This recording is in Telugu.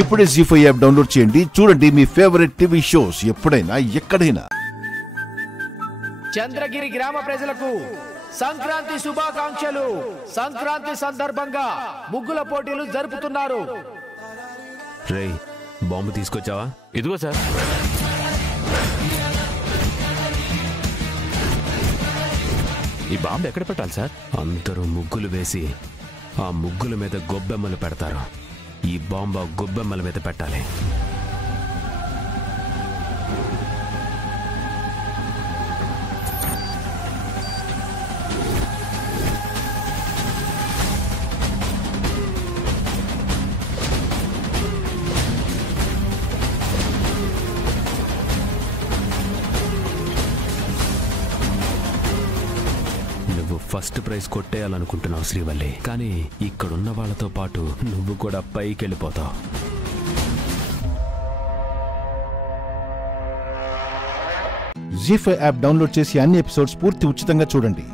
ఇప్పుడే జీ5 యాప్ డౌన్లోడ్ చేయండి. చూడండి మీ ఫేవరెట్ టీవీ షోస్ ఎప్పుడైనా ఎక్కడైనా. చంద్రగిరి గ్రామ ప్రజలకు సంక్రాంతి శుభాకాంక్షలు. సంక్రాంతి సందర్భంగా ముగ్గుల పోటీలు జరుపుతున్నారు. రేయ్, బాంబు తీసుకొచ్చావా? ఇదిగో సార్. ఈ బాంబు ఎక్కడ పెట్టాలి సార్? అందరూ ముగ్గులు వేసి ఆ ముగ్గుల మీద గొబ్బెమ్మలు పెడతారు. ఈ బాంబు గొబ్బెమ్మల మీద పెట్టాలి. నువ్వు ఫస్ట్ ప్రైజ్ కొట్టేయాలనుకుంటున్నావు శ్రీవల్లి, కానీ ఇక్కడున్న వాళ్ళతో పాటు నువ్వు కూడా పైకి వెళ్ళిపోతావు. జీ5 యాప్ డౌన్లోడ్ చేసి అన్ని ఎపిసోడ్స్ పూర్తి ఉచితంగా చూడండి.